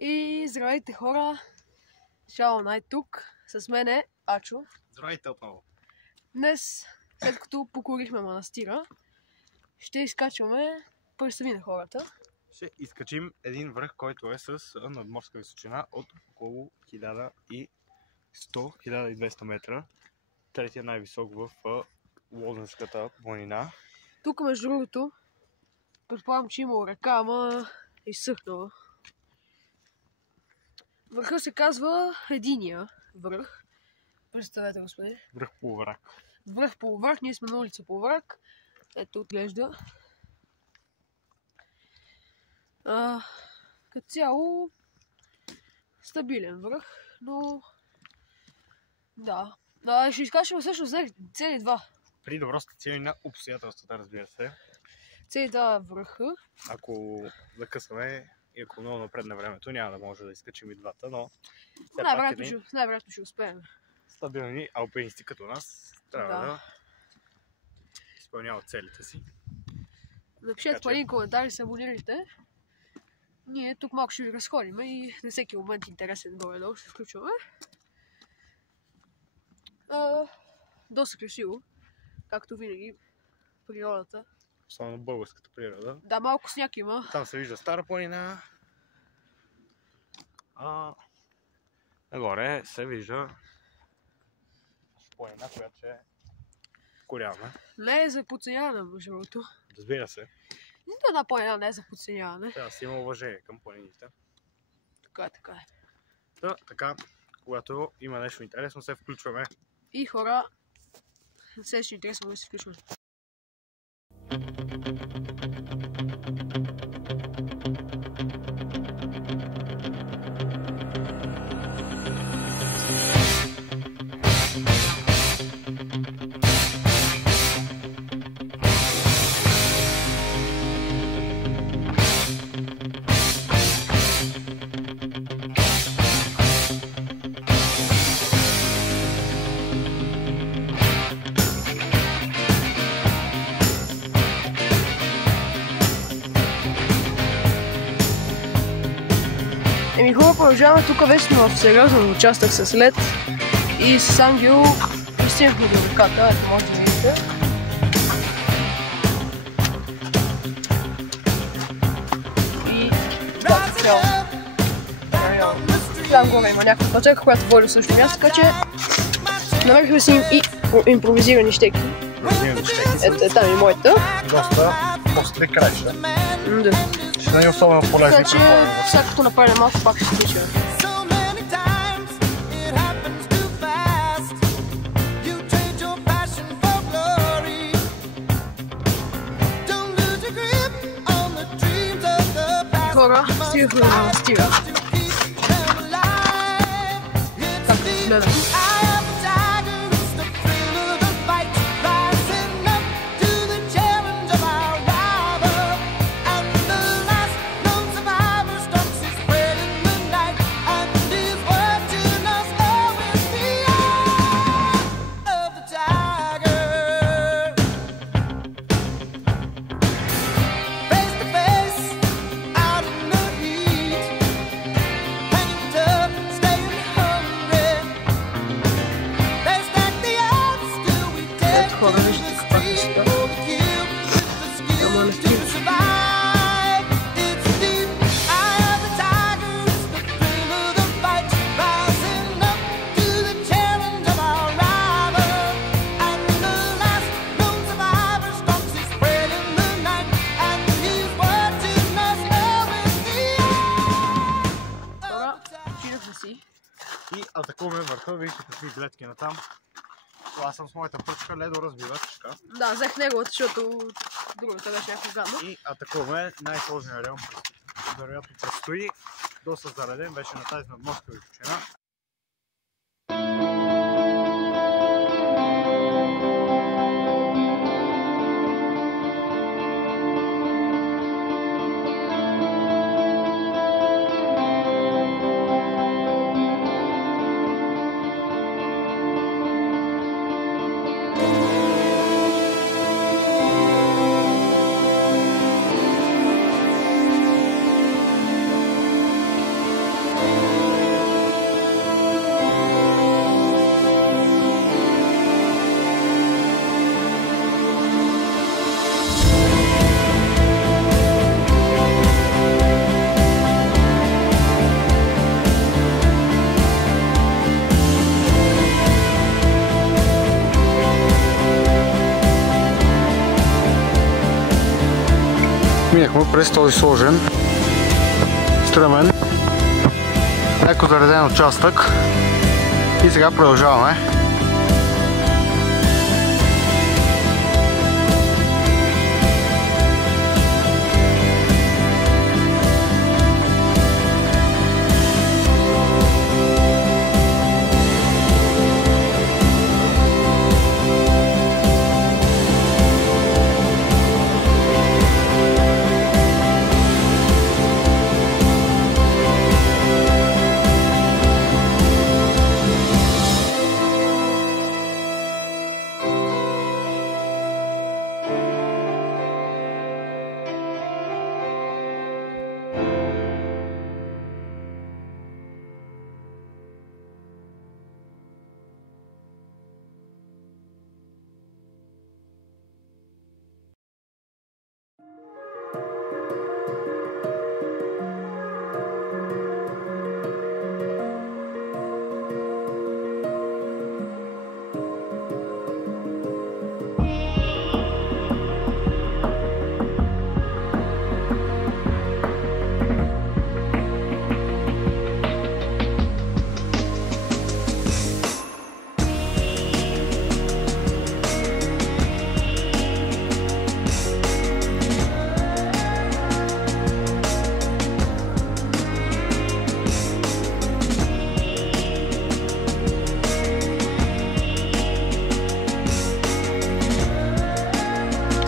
И здравейте хора! Шао Найт тук. С мен е Ачо. Здравейте отново. Днес, след като покорихме манастира, ще изкачваме представи на хората. Ще изкачим един връх, който е с надморска височина от около 1100-1200 метра. Третия най-висок в Лозенската планина. Тук, между другото, предполагам, че имало река, ама е изсъхнала. Върха се казва Единия връх. Представете, господи. Връх Полуврак. Връх Полуврак, ние сме на улица Полуврак. Ето отглежда. Като цяло стабилен връх, но да. Ще изкачваме също цели два. При добро стечение на обстоятелствата, разбира се. Цели два връха. Ако закъсваме и ако много напред на времето, няма да може да изкачим и двата, но най-вероятно ще успеем. Стабилни алпинисти като нас трябва да изпълняват целите си. Напишете по един коментар и се абонирайте. Ние тук малко ще ви разходим и на всеки момент интересен горе-долу ще включваме. Доста красиво, както винаги, природата. Особено българската природа. Да, малко сняг има. Там се вижда Стара планина. Нагоре се вижда планина, която е корявна. Не е за подценяване, между другото. Разбира се. Нито една планина не е за подценяване. Трябва да си има уважение към планините. Така е. Така, когато има нещо интересно, се включваме. И хора, следващото интересно да се включваме. Хубаво, продължаваме. Тук вече сме в сериозен участък с лед и с Ангел пристигнахме до реката, ето може да видите. И това е цяло. Там горе има някаква пътека, която води в същото място, така че намерихме си и импровизирани щеки. Ето там и моята. Доста остри краища. Да. Ще не е особено полезни. Така че сега като направим малко пак ще се случва. Хора, стигахме на манастира. Както гледам. Хора, виждате каква красота. На манастир. Хора, отидахме си. И атакуваме върха, виждате какви гледки на там. Аз съм с моята пръчка ледоразбивачка. Да, взех неговата, защото другата беше някакво гадно. И атакуваме най-сложния район. Вероятно предстои. Доста зареден, вече на тази надморска височина. Минахме през този сложен, стръмен, леко зареден участък и сега продължаваме.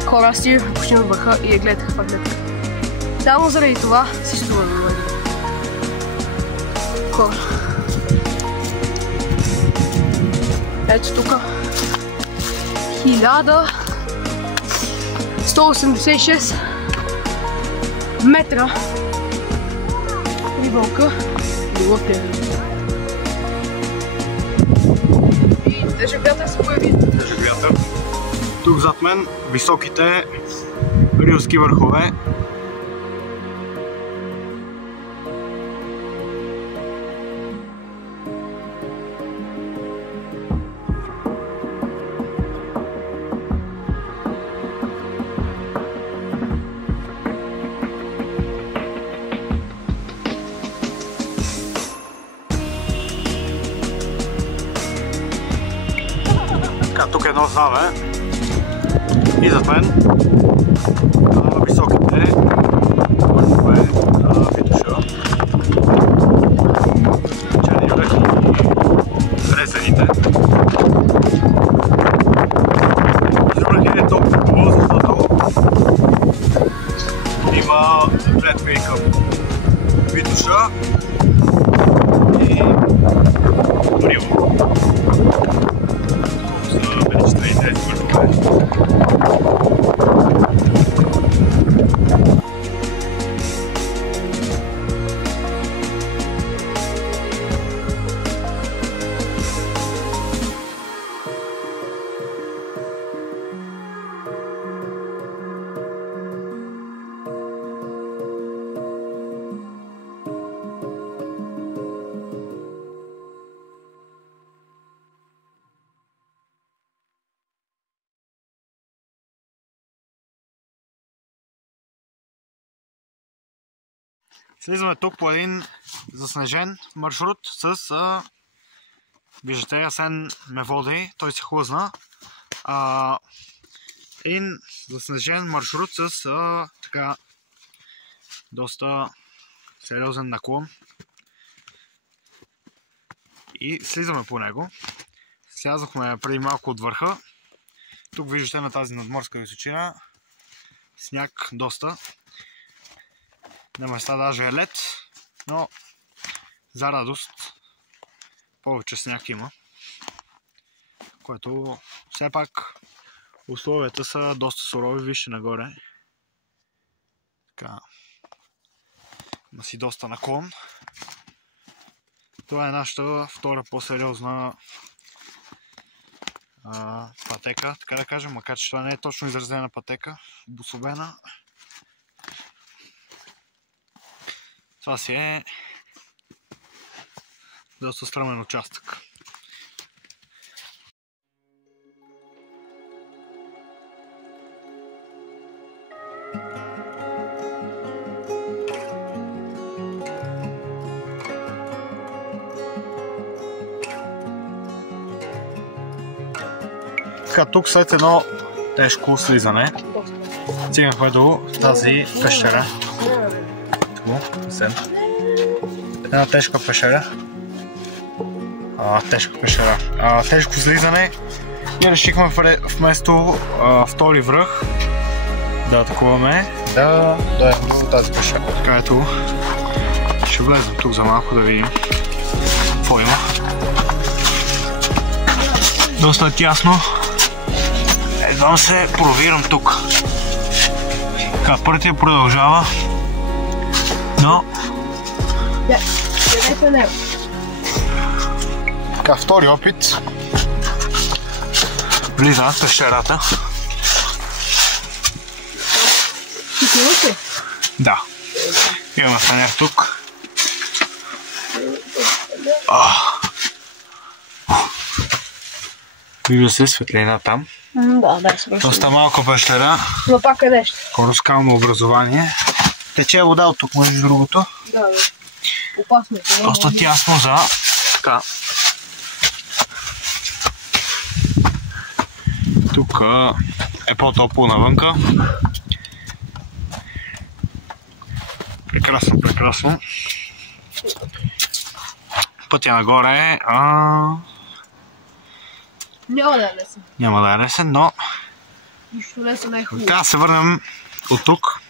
Хора си почти от върха и я гледат каква гледат. Само заради това си струва да бъде. Хора. Ето тук 1186 метра и вълка било тези. И тежък вятър се появи. Тежък вятър. Тук зад мен високите рилски върхове. Тук е едно знаме и зад мен високите върхове Витоша, Черни връх и Резените. Връх е толкова хубаво, защото има гледка и към Витоша и Рило. Слизаме тук по един заснежен маршрут с... виждате, Асен ме води, той се хлъзна. Един заснежен маршрут с така доста сериозен наклон. И слизаме по него. Слязохме преди малко от върха. Тук виждате на тази надморска височина сняг доста. На места даже е лед, но за радост повече сняг има, което все пак условията са доста сурови, вижте нагоре. Така, има си доста наклон. Това е нашата втора по-сериозна пътека, така да кажем, макар че това не е точно изразена пътека, обособена. Това си е доста стръмен участък. Така, тук след едно тежко слизане стигнахме до тази пещера. Една тежка пещера. Тежко слизане и решихме вместо втори връх да атакуваме, да дойдем до тази пещера. Така ето, ще влезем тук за малко да видим какво има. Доста тясно. Едвам се провирам тук. Така, пътя продължава, но... Така, втори опит. Влизаме в пещерата. Тук имаш ли? Да. Имаме фенер тук. Вижда се светлина там. Да, се връща. Доста малка пещера. Но пак къде ще? Скално образование. Тече вода от тук, между другото. Да. Опасно е. Доста тясно за... Така. Тук е по-топло навънка. Прекрасно. Пътя нагоре е... Няма да е лесен. Няма да е лесен, но... Нищо лесен е хубаво. Трябва да се върнем от тук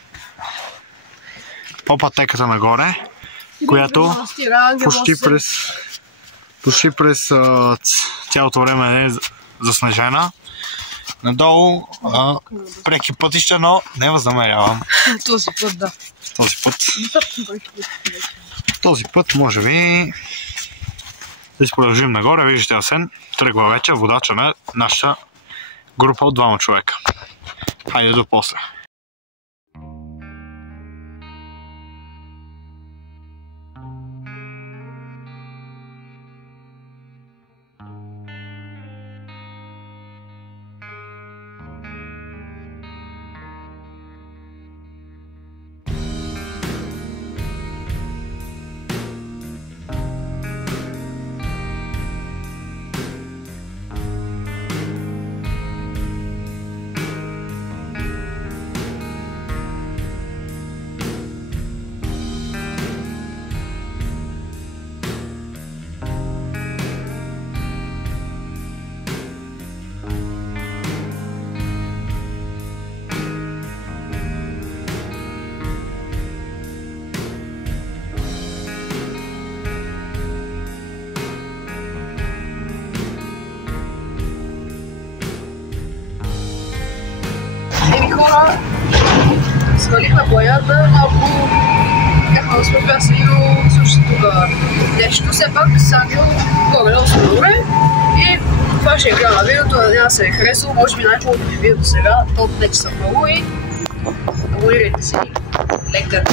по пътеката нагоре, която почти през цялото време е заснежена. Надолу преки пътища, но не възнамерявам. Този път, да. Този път, може би, да си продължим нагоре. Виждате Асен, тръгва вече водача на нашата група от 2 човека. Хайде до после. Хора, свалихме плаята, малко бяхме възпрепятствани до същото нещо. Все пак Сангио горе-долу сме добре и това ще е края на видеото. Надявам да се е харесало, може би най-хубавото ви видео сега. Толкова вече съм много и абонирайте се. Лека!